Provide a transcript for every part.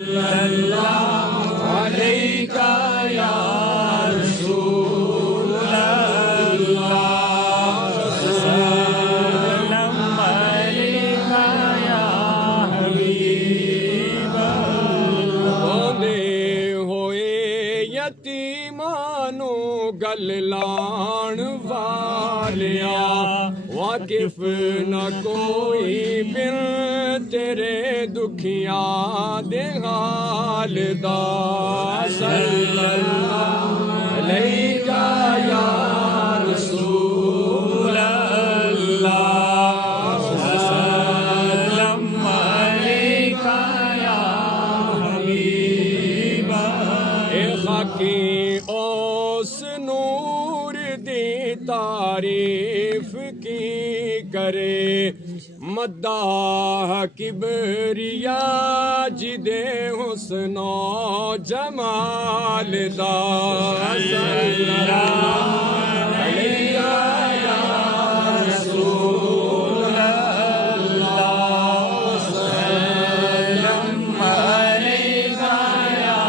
اللہ علیکہ یا رسول اللہ، سلام علیکہ یا حبیب اللہ۔ بولے ہوئے یتیمانو گل لان والیا، واقف نہ کوئی بن تیرے دکھیاں دے حال دا، صلی اللہ علیکہ یا رسول اللہ، سلام علیکہ یا حبیب اللہ۔ اے خاکی اس نور دی تعریف کی کرے، مداح کبریا جدے حسن و جمال دا، صلی اللہ علیکہ یا رسول اللہ، سلام علیکہ یا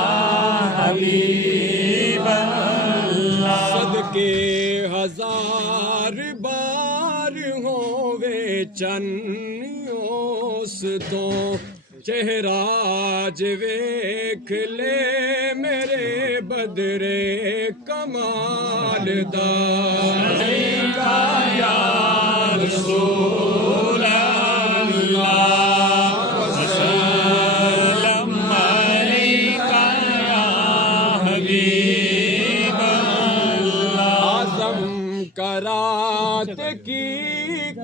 حبیب اللہ۔ صدقے ہزار بار ہووے چنیوس تو، چہرہ ج ویکھ لے میرے بدرے کمال دا، علیکہ یا رسول اللہ، سلام علیکہ یا حبیب اللہ۔ اعظم کرات کی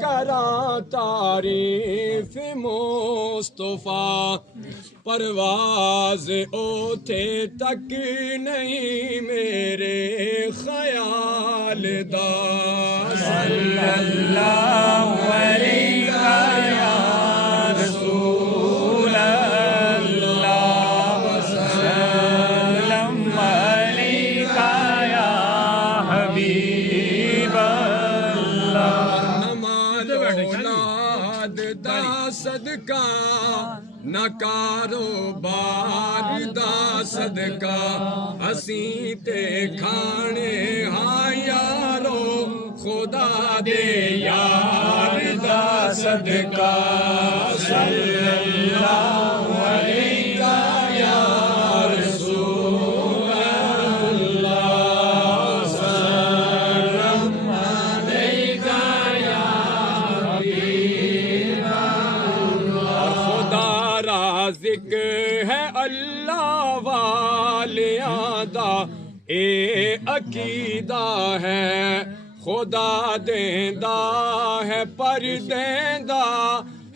کرا تعریف مصطفیٰ، پرواز اوتھے تک نہیں میرے خیال دا، صلی اللہ علیکہ یا رسول اللہ، سلام علیکہ یا حبیب اللہ۔ اولاد دا صدقہ نہ کاروبار دا صدقہ، اسیں تے کھانے ہاں یارو خدا دے یار دا صدقہ، صلی اللہ علیکہ یا رسول اللہ، سلام علیکہ یا حبیب اللہ۔ خدا رازق ہے اللہ والیاں دا، اے عقیدہ ہے، خدا دیندا ہے پر دیندا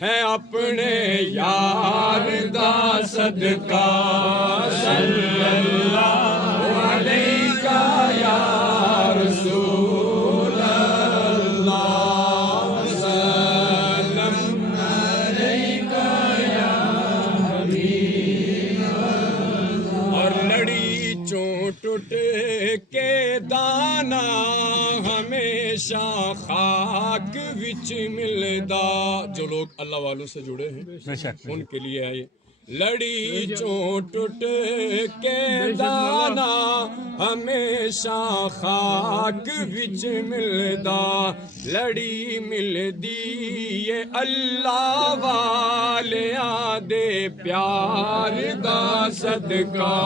ہے اپنے یار دا صدقہ، صلی اللہ علیکہ یا رسول اللہ، سلام علیکہ یا حبیب اللہ۔ اور لڑی چوں ٹوٹ کے دانا ہمیشہ خاک وچ ملدا، جو لوگ اللہ والوں سے جڑے ہیں ان کے لیے ہے یہ۔ لڑی چوں ٹوٹ کے دانا ہمیشہ خاک وچ ملدا، لڑی ملدی یہ اللہ والیاں دے پیار دا صدقہ،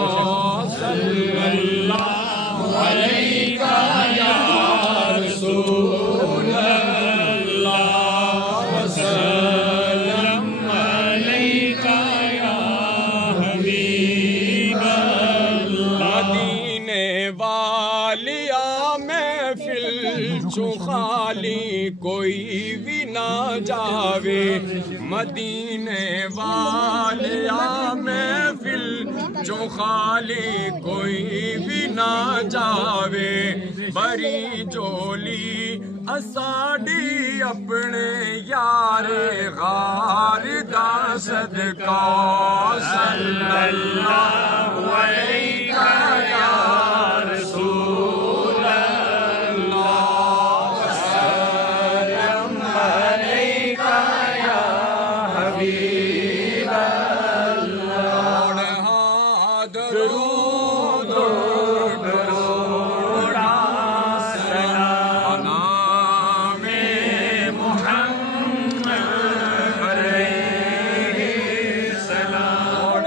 صلی اللہ علیکہ یا رسول اللہ، سلام علیکہ یا حبیب اللہ۔ مدینے والیا محفل چوں خالی کوئی بھی نہ جاوے، مدینے والیا محفل چوں خالی کوئی بھی نہ جاوے، بری جولی اساڈی اپنے یار غار دا صدقہ، صلی اللہ علیکہ یا رسول اللہ، سلام علیکہ یا حبیب اللہ۔ درود و درود سلام نام محمد علیہ السلام.